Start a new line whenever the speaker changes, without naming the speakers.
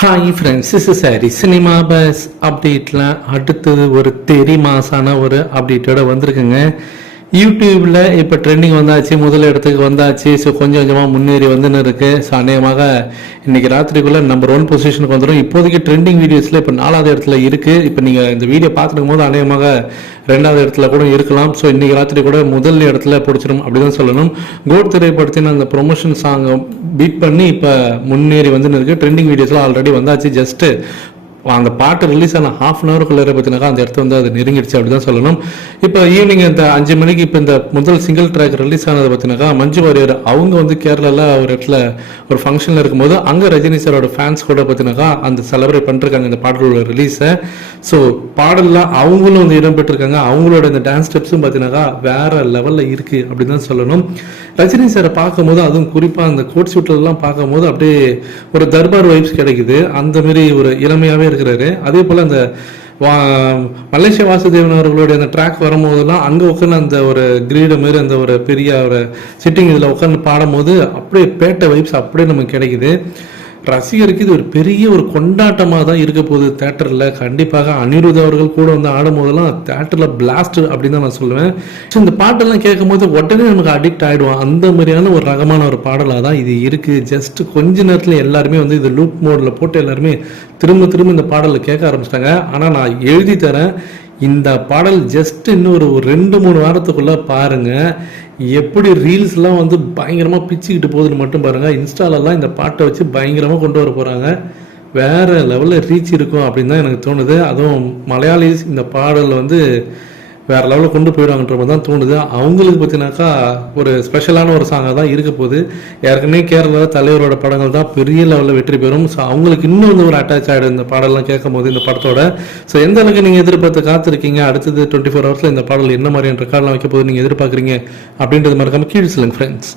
Hi friends is sorry cinema buzz அப்டேட்டில் அடுத்தது ஒரு தெரி மாசான ஒரு அப்டேட்டோட வந்திருக்குங்க. யூடியூப்பில் இப்போ ட்ரெண்டிங் வந்தாச்சு முதல் இடத்துக்கு வந்தாச்சு. ஸோ கொஞ்சம் கொஞ்சமாக முன்னேறி வந்துன்னு இருக்குது ஸோ அநேகமாக இன்றைக்கி ராத்திரிக்குள்ளே நம்பர் ஒன் பொசிஷனுக்கு வந்துடும் இப்போதைக்கு ட்ரெண்டிங் வீடியோஸில் இப்போ நாலாவது இடத்துல இருக்குது இப்போ நீங்கள் இந்த வீடியோ பார்த்துருக்கும் போது அநேகமாக ரெண்டாவது இடத்துல கூட இருக்கலாம். ஸோ இன்றைக்கி ராத்திரி கூட முதல் இடத்துல பிடிச்சிடும் அப்படி தான் சொல்லணும். கோட் திரைப்படத்தின் அந்த ப்ரொமோஷன் சாங்கை பீட் பண்ணி இப்போ முன்னேறி வந்துன்னு இருக்குது ட்ரெண்டிங் வீடியோஸ்லாம் ஆல்ரெடி வந்தாச்சு. ஜஸ்ட்டு அந்த பாட்டு ரிலீஸ் ஆன ஹாஃப் அன் ஹவருக்குள்ளே பார்த்தீங்கன்னா அந்த இடத்த வந்து அது நெருங்கிடுச்சு அப்படி தான் சொல்லணும். இப்போ ஈவினிங் இந்த அஞ்சு மணிக்கு இப்போ இந்த முதல் சிங்கிள் ட்ராக் ரிலீஸ் ஆனது பார்த்தினாக்கா மஞ்சு வாரியர் அவங்க வந்து கேரளாவில் ஒரு இடத்துல ஒரு ஃபங்க்ஷனில் இருக்கும்போது அங்கே ரஜினி சாரோட ஃபேன்ஸ் கூட பார்த்தினாக்கா அந்த செலிப்ரேட் பண்ணிருக்காங்க இந்த பாடலோட ரிலீஸை ஸோ பாடலில் அவங்களும் வந்து இடம்பெற்றிருக்காங்க அவங்களோட இந்த டான்ஸ் ஸ்டெப்ஸும் பார்த்தீங்கன்னாக்கா வேற லெவலில் இருக்குது அப்படின்னு தான் சொல்லணும். ரஜினி சாரை பார்க்கும்போது அதுவும் குறிப்பாக அந்த கோட் ஷூட்லலாம் பார்க்கும்போது அப்படியே ஒரு தர்பார் வைப்ஸ் கிடைக்குது. அந்த மாதிரி ஒரு இளமையாகவே இருக்கிறாரு. அதே போல் அந்த வா மலேசிய வாசுதேவன் அவர்களுடைய அந்த ட்ராக் வரும்போதெல்லாம் அங்கே உட்காந்து அந்த ஒரு கிரீட மாரி அந்த ஒரு பெரிய ஒரு சிட்டிங் இதில் உட்காந்து பாடும்போது அப்படியே பேட்டை வைப்ஸ் அப்படியே நமக்கு கிடைக்குது. ரசிகருக்கு இது ஒரு பெரிய ஒரு கொண்டாட்டமாக தான் இருக்க போகுது தேட்டரில். கண்டிப்பாக அனிருத் அவர்கள் கூட வந்து ஆடும் போதெல்லாம் தேட்டரில் பிளாஸ்ட் அப்படின்னு தான் நான் சொல்லுவேன். ஸோ இந்த பாட்டெல்லாம் கேட்கும்போது உடனே நமக்கு அடிக்ட் ஆகிடுவோம் அந்த மாதிரியான ஒரு ரகமான ஒரு பாடலாக தான் இது இருக்குது ஜஸ்ட் கொஞ்ச நேரத்தில் எல்லாருமே வந்து இது லூப் மோடில் போட்டு எல்லாருமே திரும்ப திரும்ப இந்த பாடலை கேட்க ஆரம்பிச்சிட்டாங்க. ஆனால் நான் எழுதி தரேன். இந்த பாடல் ஜஸ்ட் இன்னும் ஒரு ரெண்டு மூணு வாரத்துக்குள்ளே பாருங்கள் எப்படி ரீல்ஸ்லாம் வந்து பயங்கரமாக பிச்சுக்கிட்டு போகுதுன்னு மட்டும் பாருங்கள் இன்ஸ்டாலெல்லாம் இந்த பாட்டை வச்சு பயங்கரமாக கொண்டு வர போகிறாங்க வேறு லெவலில் ரீச் இருக்கும் அப்படின்னு தான் எனக்கு தோணுது. அதுவும் மலையாளிஸ் இந்த பாடல் வந்து வேற லெவலில் கொண்டு போயிடுவாங்கன்ற மாதிரி தான் தோணுது. அவங்களுக்கு பார்த்தீங்கனாக்கா ஒரு ஸ்பெஷலான ஒரு சாங்காக தான் இருக்க போகுது. ஏற்கனவே கேரளாவில் தலைவரோட படங்கள் தான் பெரிய லெவலில் வெற்றி பெறும். ஸோ அவங்களுக்கு இன்னும் வந்து ஒரு அட்டாச் ஆகிடும் இந்த பாடல்லாம் கேட்கும் போது இந்த படத்தோட. ஸோ எந்த அளவுக்கு நீங்கள் எதிர்பார்த்து காத்திருக்கீங்க? அடுத்தது டுவெண்ட்டி ஃபோர் ஹவர்ஸில் இந்த பாடல் என்ன மாதிரியான ரெக்கார்ட்லாம் வைக்க போது நீங்கள் எதிர்பார்க்குறீங்க? அப்படின்றது மறக்காமல் கீழே சொல்லுங்கள் ஃப்ரெண்ட்ஸ்